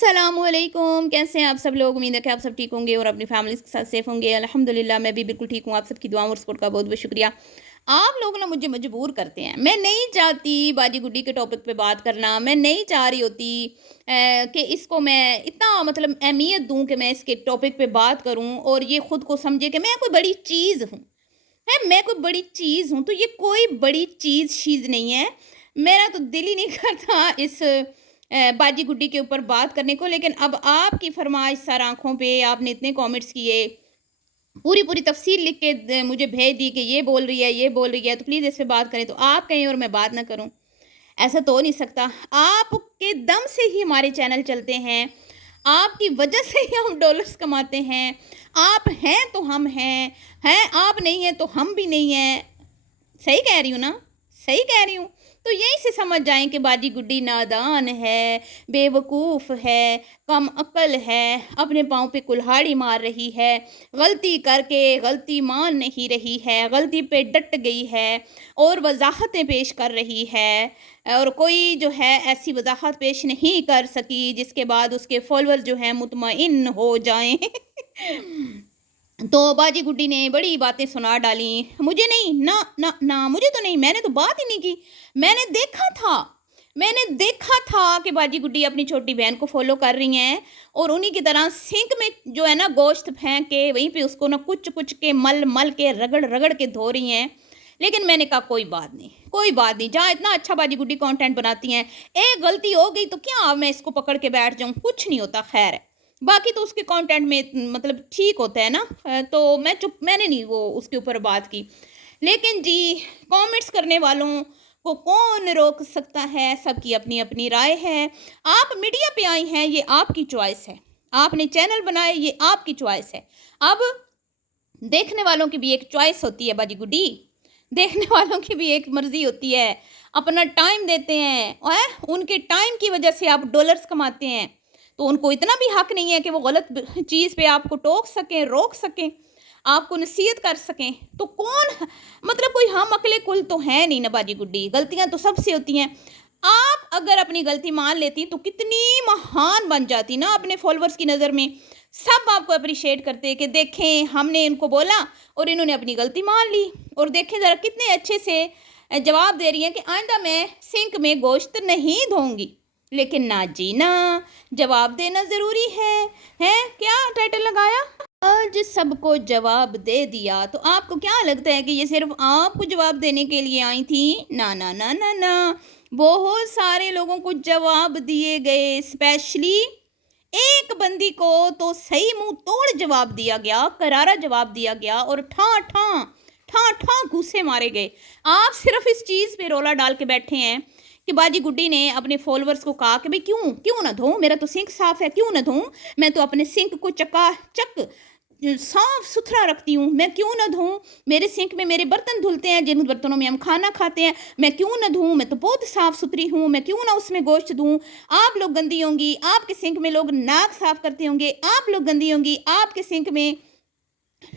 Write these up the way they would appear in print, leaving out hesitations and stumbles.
अस्सलामुअलैकुम, कैसे हैं आप सब लोग। उम्मीद है कि आप सब ठीक होंगे और अपनी फैमिलीज़ के साथ सेफ होंगे। अल्हम्दुलिल्लाह मैं भी बिल्कुल ठीक हूँ। आप सबकी दुआओं और सपोर्ट का बहुत बहुत शुक्रिया। आप लोग ना मुझे मजबूर करते हैं। मैं नहीं चाहती बाजी गुड्डी के टॉपिक पे बात करना। मैं नहीं चाह रही होती कि इसको मैं इतना मतलब अहमियत दूँ कि मैं इसके टॉपिक पे बात करूँ और ये खुद को समझे कि मैं कोई बड़ी चीज़ हूँ। मैं कोई बड़ी चीज़ हूँ, तो ये कोई बड़ी चीज़ नहीं है। मेरा तो दिल ही नहीं करता इस बाजी गुड्डी के ऊपर बात करने को, लेकिन अब आपकी फरमाइश सर आँखों पे, आपने इतने कमेंट्स किए, पूरी तफ़सील लिख के मुझे भेज दी कि ये बोल रही है, ये बोल रही है, तो प्लीज़ इस पे बात करें। तो आप कहें और मैं बात ना करूँ, ऐसा तो हो नहीं सकता। आपके दम से ही हमारे चैनल चलते हैं, आपकी वजह से ही हम डॉलर्स कमाते हैं। आप हैं तो हम हैं, आप नहीं हैं तो हम भी नहीं हैं। सही कह रही हूँ ना? सही कह रही हूँ। तो यहीं से समझ जाएँ कि बाजी गुड्डी नादान है, बेवकूफ़ है, कम अक्ल है, अपने पाँव पे कुल्हाड़ी मार रही है, गलती करके गलती मान नहीं रही है, गलती पे डट गई है और वज़ाहतें पेश कर रही है, और कोई जो है ऐसी वज़ाहत पेश नहीं कर सकी जिसके बाद उसके फॉलोअर जो हैं मुतमईन हो जाएँ। तो बाजी गुड्डी ने बड़ी बातें सुना डाली। मुझे नहीं, ना ना ना, मुझे तो नहीं, मैंने तो बात ही नहीं की। मैंने देखा था मैंने देखा था कि बाजी गुड्डी अपनी छोटी बहन को फॉलो कर रही हैं और उन्हीं की तरह सिंक में जो है ना गोश्त फेंक के वहीं पे उसको ना कुछ कुछ के मल मल के रगड़ रगड़ के धो रही हैं। लेकिन मैंने कहा कोई बात नहीं, कोई बात नहीं, जहाँ इतना अच्छा बाजी गुड्डी कंटेंट बनाती हैं, एक गलती हो गई तो क्या अब मैं इसको पकड़ के बैठ जाऊँ, कुछ नहीं होता, खैर है। बाकी तो उसके कंटेंट में मतलब ठीक होता है ना। तो मैंने नहीं वो उसके ऊपर बात की। लेकिन जी, कमेंट्स करने वालों को कौन रोक सकता है, सबकी अपनी अपनी राय है। आप मीडिया पे आई हैं, ये आपकी चॉइस है। आपने चैनल बनाए, ये आपकी चॉइस है। अब देखने वालों की भी एक चॉइस होती है बाजी गुड्डी, देखने वालों की भी एक मर्जी होती है। अपना टाइम देते हैं और उनके टाइम की वजह से आप डॉलर्स कमाते हैं, तो उनको इतना भी हक नहीं है कि वो गलत चीज़ पे आपको टोक सकें, रोक सकें, आपको नसीहत कर सकें। तो कौन, मतलब कोई हम अकेले कुल तो है नहीं ना बाजी गुड्डी, गलतियां तो सबसे होती हैं। आप अगर अपनी गलती मान लेती तो कितनी महान बन जाती ना अपने फॉलोअर्स की नज़र में। सब आपको अप्रिशिएट करते कि देखें हमने इनको बोला और इन्होंने अपनी गलती मान ली, और देखें ज़रा कितने अच्छे से जवाब दे रही हैं कि आइंदा मैं सिंक में गोश्त नहीं धोऊंगी। लेकिन ना जी ना, जवाब देना ज़रूरी है क्या टाइटल लगाया, आज सबको जवाब दे दिया। तो आपको क्या लगता है कि ये सिर्फ आपको जवाब देने के लिए आई थी? ना ना ना ना ना, बहुत सारे लोगों को जवाब दिए गए। स्पेशली एक बंदी को तो सही मुंह तोड़ जवाब दिया गया, करारा जवाब दिया गया और ठा ठा घूसे मारे गए। आप सिर्फ इस चीज़ पे रोला डाल के बैठे हैं कि बाजी गुड्डी ने अपने फॉलोअर्स को कहा कि भाई क्यों क्यों ना धोऊं, मेरा तो सिंक साफ़ है, क्यों ना धोऊं, मैं तो अपने सिंक को चकाचक साफ सुथरा रखती हूँ, मैं क्यों ना धोऊं, मेरे सिंक में मेरे बर्तन धुलते हैं, जिन बर्तनों में हम खाना खाते हैं, मैं क्यों ना धोऊं, मैं तो बहुत साफ़ सुथरी हूँ, मैं क्यों ना उसमें गोश्त दूँ। आप लोग गंदी होंगी, आपके सिंक में लोग नाक साफ़ करते होंगे, आप लोग गंदी होंगी, आपके सिंक में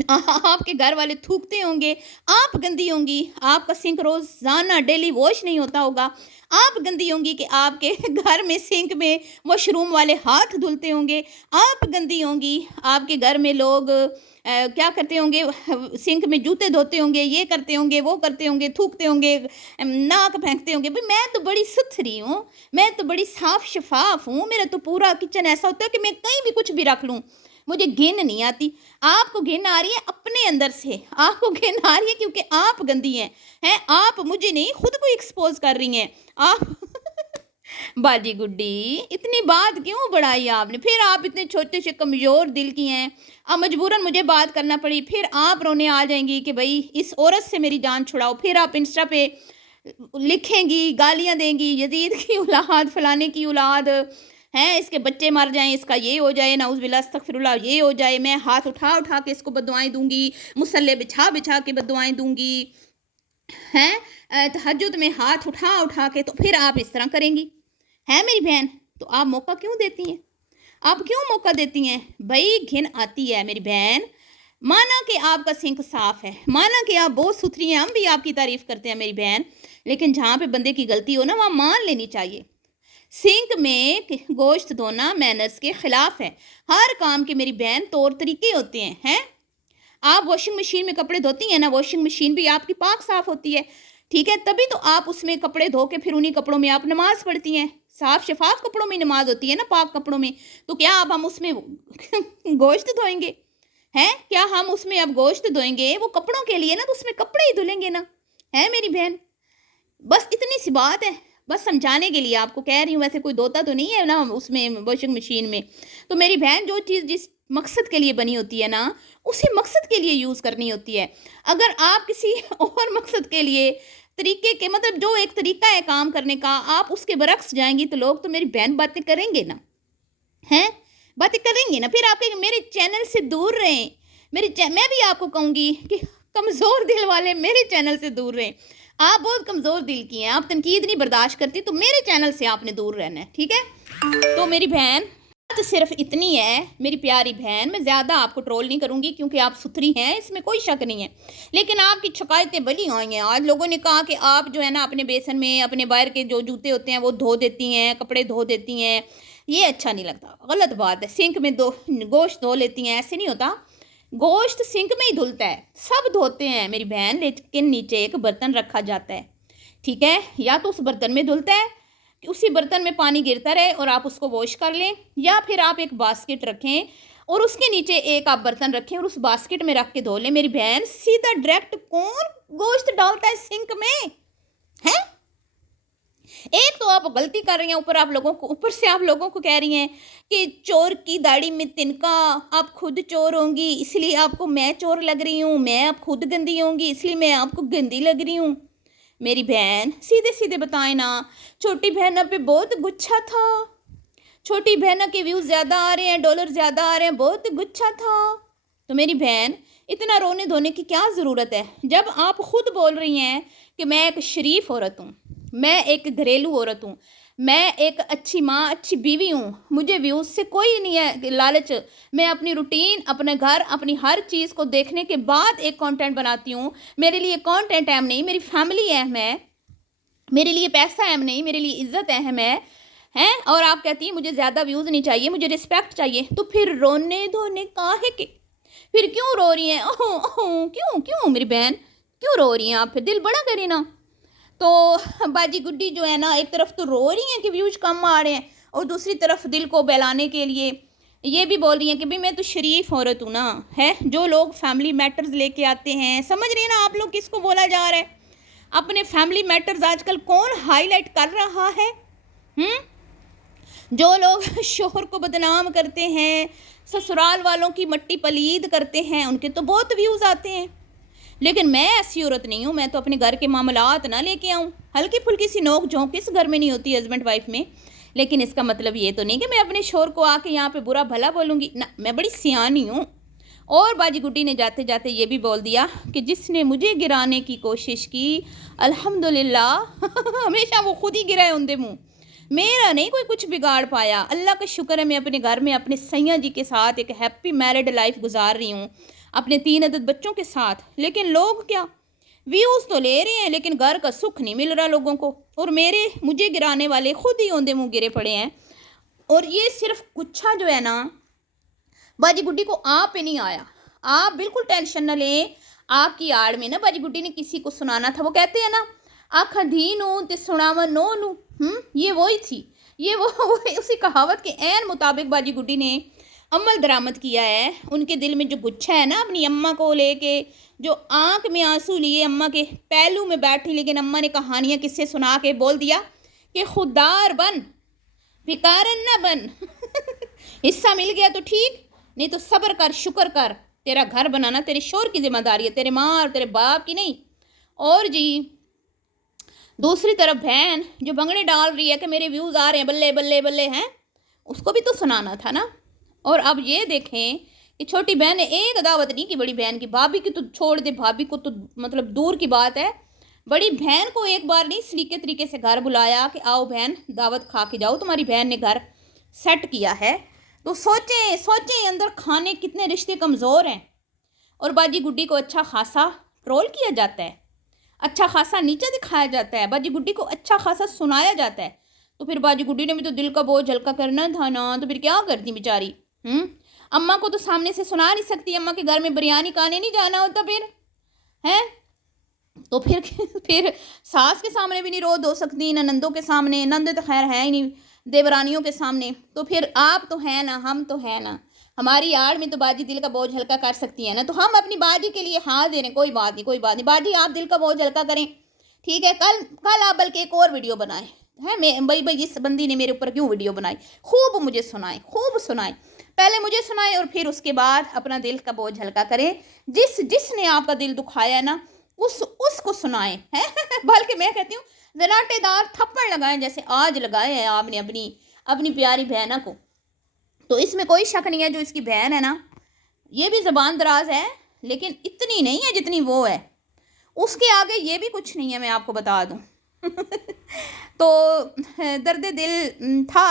आपके घर वाले थूकते होंगे, आप गंदी होंगी, आपका सिंक रोज़ाना डेली वॉश नहीं होता होगा, आप गंदी होंगी कि आपके घर में सिंक में वॉशरूम वाले हाथ धुलते होंगे, आप गंदी होंगी, आपके घर में लोग क्या करते होंगे, सिंक में जूते धोते होंगे, ये करते होंगे, वो करते होंगे, थूकते होंगे, नाक फेंकते होंगे। भाई मैं तो बड़ी सुथरी हूँ, मैं तो बड़ी साफ शफाफ हूँ, मेरा तो पूरा किचन ऐसा होता है कि मैं कहीं भी कुछ भी रख लूँ, मुझे घिन नहीं आती। आपको घिन आ रही है अपने अंदर से, आपको घिन आ रही है क्योंकि आप गंदी हैं आप मुझे नहीं खुद को एक्सपोज कर रही हैं आप। बाजी गुड्डी, इतनी बात क्यों बढ़ाई आपने? फिर आप इतने छोटे से कमज़ोर दिल की हैं, अब मजबूरन मुझे बात करना पड़ी, फिर आप रोने आ जाएंगी कि भाई इस औरत से मेरी जान छुड़ाओ, फिर आप इंस्टा पे लिखेंगी, गालियां देंगी, यजीद की औलाद, फलाने की औलाद हैं, इसके बच्चे मर जाएं, इसका ये हो जाए, नाउज़ुबिल्लाह अस्तगफिरुल्लाह, ये हो जाए, मैं हाथ उठा उठा के इसको बददुआएं दूंगी, मुसल्ले बिछा बिछा के बददुआएं दूंगी, हैं तहज्जुद में हाथ उठा उठा के। तो फिर आप इस तरह करेंगी? है मेरी बहन, तो आप मौका क्यों देती हैं? आप क्यों मौका देती हैं? भाई घिन आती है मेरी बहन। माना कि आपका सिंक साफ़ है, माना कि आप बहुत सुथरी हैं, हम भी आपकी तारीफ़ करते हैं मेरी बहन, लेकिन जहाँ पे बंदे की गलती हो ना वहाँ मान लेनी चाहिए। سنک میں گوشت دھونا مینرز کے خلاف ہے. ہر کام کے میری بہن طور طریقے ہوتے ہیں. آپ واشنگ مشین میں کپڑے دھوتی ہیں نا, واشنگ مشین بھی آپ کی پاک صاف ہوتی ہے, ٹھیک ہے, تبھی تو آپ اس میں کپڑے دھو کے پھر انہی کپڑوں میں آپ نماز پڑھتی ہیں. صاف شفاف کپڑوں میں نماز ہوتی ہے نا, پاک کپڑوں میں. تو کیا اب ہم اس میں گوشت دھوئیں گے ہیں؟ کیا ہم اس میں اب گوشت دھوئیں گے؟ وہ کپڑوں کے لیے نا, تو اس میں کپڑے ہی دھلیں گے نا, ہے میری بہن. بس اتنی سی بات ہے, بس سمجھانے کے لیے آپ کو کہہ رہی ہوں. ویسے کوئی دھوتا تو نہیں ہے نا اس میں واشنگ مشین میں. تو میری بہن جو چیز جس مقصد کے لیے بنی ہوتی ہے نا, اسی مقصد کے لیے یوز کرنی ہوتی ہے. اگر آپ کسی اور مقصد کے لیے طریقے کے مطلب جو ایک طریقہ ہے کام کرنے کا, آپ اس کے برعکس جائیں گی تو لوگ تو میری بہن باتیں کریں گے نا, ہیں باتیں کریں گے نا. پھر آپ کے میرے چینل سے دور رہیں. میں بھی آپ کو کہوں گی کہ کمزور دل والے میرے چینل سے دور رہیں. آپ بہت کمزور دل کی ہیں, آپ تنقید نہیں برداشت کرتی, تو میرے چینل سے آپ نے دور رہنا ہے, ٹھیک ہے. تو میری بہن بات صرف اتنی ہے, میری پیاری بہن, میں زیادہ آپ کو ٹرول نہیں کروں گی کیونکہ آپ ستھری ہیں, اس میں کوئی شک نہیں ہے. لیکن آپ کی شکایتیں بڑی آئی ہیں. آج لوگوں نے کہا کہ آپ جو ہے نا اپنے بیسن میں اپنے باہر کے جو جوتے ہوتے ہیں وہ دھو دیتی ہیں, کپڑے دھو دیتی ہیں. یہ اچھا نہیں لگتا, غلط بات ہے. سنک میں گوشت دھو لیتی ہیں, ایسے نہیں ہوتا. گوشت سنک میں ہی دھلتا ہے, سب دھوتے ہیں میری بہن, لیکن نیچے ایک برتن رکھا جاتا ہے, ٹھیک ہے. یا تو اس برتن میں دھلتا ہے کہ اسی برتن میں پانی گرتا رہے اور آپ اس کو واش کر لیں, یا پھر آپ ایک باسکٹ رکھیں اور اس کے نیچے ایک آپ برتن رکھیں اور اس باسکٹ میں رکھ کے دھو لیں. میری بہن سیدھا ڈائریکٹ کون گوشت ڈالتا ہے سنک میں, ہیں؟ ایک تو آپ غلطی کر رہی ہیں, اوپر سے آپ لوگوں کو کہہ رہی ہیں کہ چور کی داڑھی میں تنکا, آپ خود چور ہوں گی اس لیے آپ کو میں چور لگ رہی ہوں, میں اب خود گندی ہوں گی اس لیے میں آپ کو گندی لگ رہی ہوں. میری بہن سیدھے سیدھے بتائیں نا. چھوٹی بہنہ پہ بہت گچھا تھا, چھوٹی بہنہ کے ویوز زیادہ آ رہے ہیں, ڈالر زیادہ آ رہے ہیں, بہت گچھا تھا. تو میری بہن اتنا رونے دھونے کی کیا ضرورت ہے, جب آپ خود بول رہی ہیں کہ میں ایک شریف عورت ہوں, میں ایک گھریلو عورت ہوں, میں ایک اچھی ماں اچھی بیوی ہوں, مجھے ویوز سے کوئی نہیں ہے لالچ. میں اپنی روٹین, اپنے گھر, اپنی ہر چیز کو دیکھنے کے بعد ایک کانٹینٹ بناتی ہوں. میرے لیے کانٹینٹ اہم نہیں, میری فیملی اہم ہے, میرے لیے پیسہ اہم نہیں, میرے لیے عزت اہم ہے, ہیں. اور آپ کہتی ہیں مجھے زیادہ ویوز نہیں چاہیے, مجھے رسپیکٹ چاہیے. تو پھر رونے دھونے کاہے کے, پھر کیوں رو رہی ہیں؟ کیوں میری بہن کیوں رو رہی ہیں آپ؟ پھر دل بڑا کرے نا. تو باجی گڈی جو ہے نا, ایک طرف تو رو رہی ہیں کہ ویوز کم آ رہے ہیں, اور دوسری طرف دل کو بہلانے کے لیے یہ بھی بول رہی ہیں کہ بھئی میں تو شریف عورت ہوں نا, ہے. جو لوگ فیملی میٹرز لے کے آتے ہیں, سمجھ رہی ہیں نا آپ لوگ کس کو بولا جا رہا ہے؟ اپنے فیملی میٹرز آج کل کون ہائی لائٹ کر رہا ہے؟ جو لوگ شوہر کو بدنام کرتے ہیں, سسرال والوں کی مٹی پلید کرتے ہیں, ان کے تو بہت ویوز آتے ہیں. لیکن میں ایسی عورت نہیں ہوں, میں تو اپنے گھر کے معاملات نہ لے کے آؤں. ہلکی پھلکی سی نوک جھونک کس گھر میں نہیں ہوتی ہسبینڈ وائف میں. لیکن اس کا مطلب یہ تو نہیں کہ میں اپنے شوہر کو آ کے یہاں پہ برا بھلا بولوں گی نا, میں بڑی سیانی ہوں. اور باجی گڈی نے جاتے جاتے یہ بھی بول دیا کہ جس نے مجھے گرانے کی کوشش کی, الحمدللہ ہمیشہ وہ خود ہی گرائے ان دے منہ, میرا نہیں کوئی کچھ بگاڑ پایا. اللہ کا شکر ہے میں اپنے گھر میں اپنے سیاں جی کے ساتھ ایک ہیپی میرڈ لائف گزار رہی ہوں, اپنے 3 عدد بچوں کے ساتھ. لیکن لوگ کیا ویوز تو لے رہے ہیں, لیکن گھر کا سکھ نہیں مل رہا لوگوں کو, اور مجھے گرانے والے خود ہی اوندے منہ گرے پڑے ہیں. اور یہ صرف گچھا جو ہے نا باجی گڈی کو آپ پہ نہیں آیا. آپ بالکل ٹینشن نہ لیں, آپ کی آڑ میں نا باجی گڈی نے کسی کو سنانا تھا. وہ کہتے ہیں نا آکھا دھینوں تے سناوا نونوں, یہ وہی تھی, یہ وہ اسی کہاوت کے عین مطابق باجی گڈی نے عمل درآمد کیا ہے. ان کے دل میں جو گچھا ہے نا اپنی اماں کو لے کے, جو آنکھ میں آنسو لیے اماں کے پہلو میں بیٹھی, لیکن اماں نے کہانیاں قصے سنا کے بول دیا کہ خوددار بن, بھکارن نہ بن. حصہ مل گیا تو ٹھیک, نہیں تو صبر کر, شکر کر. تیرا گھر بنانا تیرے شوہر کی ذمہ داری ہے, تیرے ماں اور تیرے باپ کی نہیں. اور جی دوسری طرف بہن جو بنگڑے ڈال رہی ہے کہ میرے ویوز آ رہے ہیں, بلے بلے بلے ہیں, اس کو بھی تو سنانا تھا نا. اور اب یہ دیکھیں کہ چھوٹی بہن نے ایک دعوت نہیں کی بڑی بہن کی. بھابھی کی تو چھوڑ دے, بھابھی کو تو مطلب دور کی بات ہے. بڑی بہن کو ایک بار نہیں سلیقے طریقے سے گھر بلایا کہ آؤ بہن دعوت کھا کے جاؤ, تمہاری بہن نے گھر سیٹ کیا ہے. تو سوچیں اندر کھانے کتنے رشتے کمزور ہیں. اور باجی گڈی کو اچھا خاصا ٹرول کیا جاتا ہے, اچھا خاصا نیچے دکھایا جاتا ہے, باجی گڈی کو اچھا خاصا سنایا جاتا ہے. तो फिर बाजी गुड्डी ने भी तो दिल का बोझ हल्का करना था ना, तो फिर क्या करती बेचारी। अम्मा को तो सामने से सुना नहीं सकती, अम्मा के घर में बिरयानी खाने नहीं जाना होता फिर, हैं। तो फिर फिर सास के सामने भी नहीं रो धो सकती, ननंदों के सामने, नंद तो खैर है ही नहीं, देवरानियों के सामने। तो फिर आप तो है ना, हम तो है ना, हमारी आड़ में तो बाजी दिल का बोझ हल्का कर सकती है ना, तो हम अपनी बाजी के लिए हाथ दे रहे हैं। कोई बात नहीं, कोई बात नहीं बाजी, आप दिल का बोझ हल्का करें, ठीक है। कल कल आप बल्कि एक और वीडियो बनाए है, मैं भाई इस बंदी ने मेरे ऊपर क्यों वीडियो बनाई, खूब मुझे सुनाए, खूब सुनाए, पहले मुझे सुनाए और फिर उसके बाद अपना दिल का बोझ हल्का करें। जिसने आपका दिल दुखाया ना, उसको सुनाएं है। बल्कि मैं कहती हूँ जराटेदार थप्पड़ लगाएं जैसे आज लगाए हैं आपने अपनी अपनी प्यारी बहना को। तो इसमें कोई शक नहीं है, जो इसकी बहन है ना, ये भी ज़बान दराज है, लेकिन इतनी नहीं है जितनी वो है, उसके आगे ये भी कुछ नहीं है, मैं आपको बता दूं। तो दर्द दिल था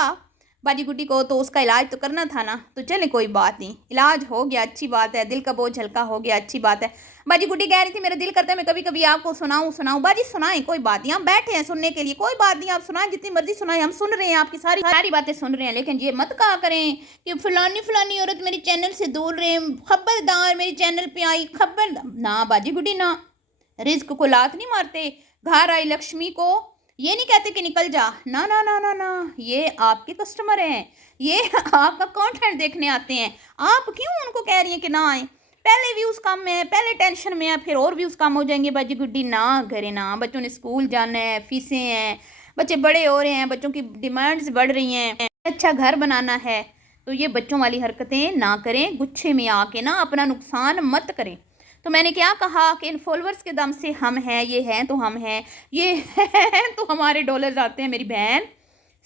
बाजी गुड्डी को, तो उसका इलाज तो करना था ना, तो चले कोई बात नहीं, इलाज हो गया, अच्छी बात है, दिल का बोझ हल्का हो गया, अच्छी बात है। बाजी गुड्डी कह रही थी मेरा दिल करता है मैं कभी कभी आपको सुनाऊं। बाजी सुनाएं, कोई बात नहीं, हम बैठे हैं सुनने के लिए, कोई बात नहीं, आप सुनाएं जितनी मर्जी सुनाएं, हम सुन रहे हैं, आपकी सारी सारी बातें सुन रहे हैं। लेकिन ये मत कहा करें कि फलानी फलानी औरत मेरे चैनल से दूर रहे, खबरदार मेरे चैनल पर आई, खबर ना बाजी गुड्डी ना, रिज्क को लात नहीं मारते, घर आई लक्ष्मी को ये नहीं कहते कि निकल जा, ना ना ना ना ना, ये आपके कस्टमर हैं, ये आपका कंटेंट देखने आते हैं, आप क्यों उनको कह रही हैं कि ना आए। पहले व्यूज़ कम है, पहले टेंशन में है, फिर और व्यूज़ कम हो जाएंगे। बाजी गुड्डी ना करें ना, बच्चों ने स्कूल जाना है, फीसें हैं, बच्चे बड़े हो रहे हैं, बच्चों की डिमांड्स बढ़ रही हैं, अच्छा घर बनाना है, तो ये बच्चों वाली हरकतें ना करें, गुच्छे में आके ना अपना नुकसान मत करें। तो मैंने क्या कहा कि इन फॉलोअर्स के दम से हम हैं, ये हैं तो हम हैं, ये हैं तो हमारे डॉलर्स आते हैं। मेरी बहन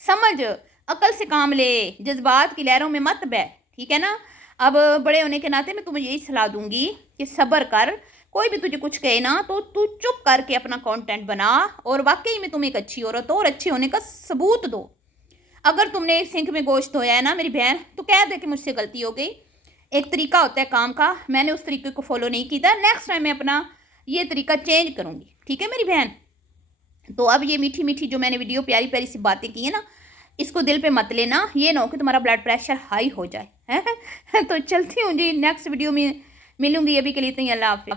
समझ, अकल से काम ले, जज्बात की लहरों में मत बह, ठीक है ना। अब बड़े होने के नाते मैं तुम्हें यही सलाह दूंगी कि सब्र कर, कोई भी तुझे कुछ कहे ना तो तू चुप करके अपना कंटेंट बना, और वाकई में तुम एक अच्छी औरत हो और अच्छे होने का सबूत दो। अगर तुमने सिंक में गोश्त धोया है ना मेरी बहन, तो कह दे कि मुझसे गलती हो गई। एक तरीका होता है काम का, मैंने उस तरीके को फॉलो नहीं किया, नेक्स्ट टाइम मैं अपना ये तरीका चेंज करूँगी, ठीक है मेरी बहन। तो अब ये मीठी मीठी जो मैंने वीडियो प्यारी प्यारी सी बातें की है ना, इसको दिल पे मत लेना, ये ना हो कि तुम्हारा ब्लड प्रेशर हाई हो जाए, है। तो चलती हूँ जी, नेक्स्ट वीडियो में मिलूंगी, अभी के लिए तो अल्लाह हाफ़िज़।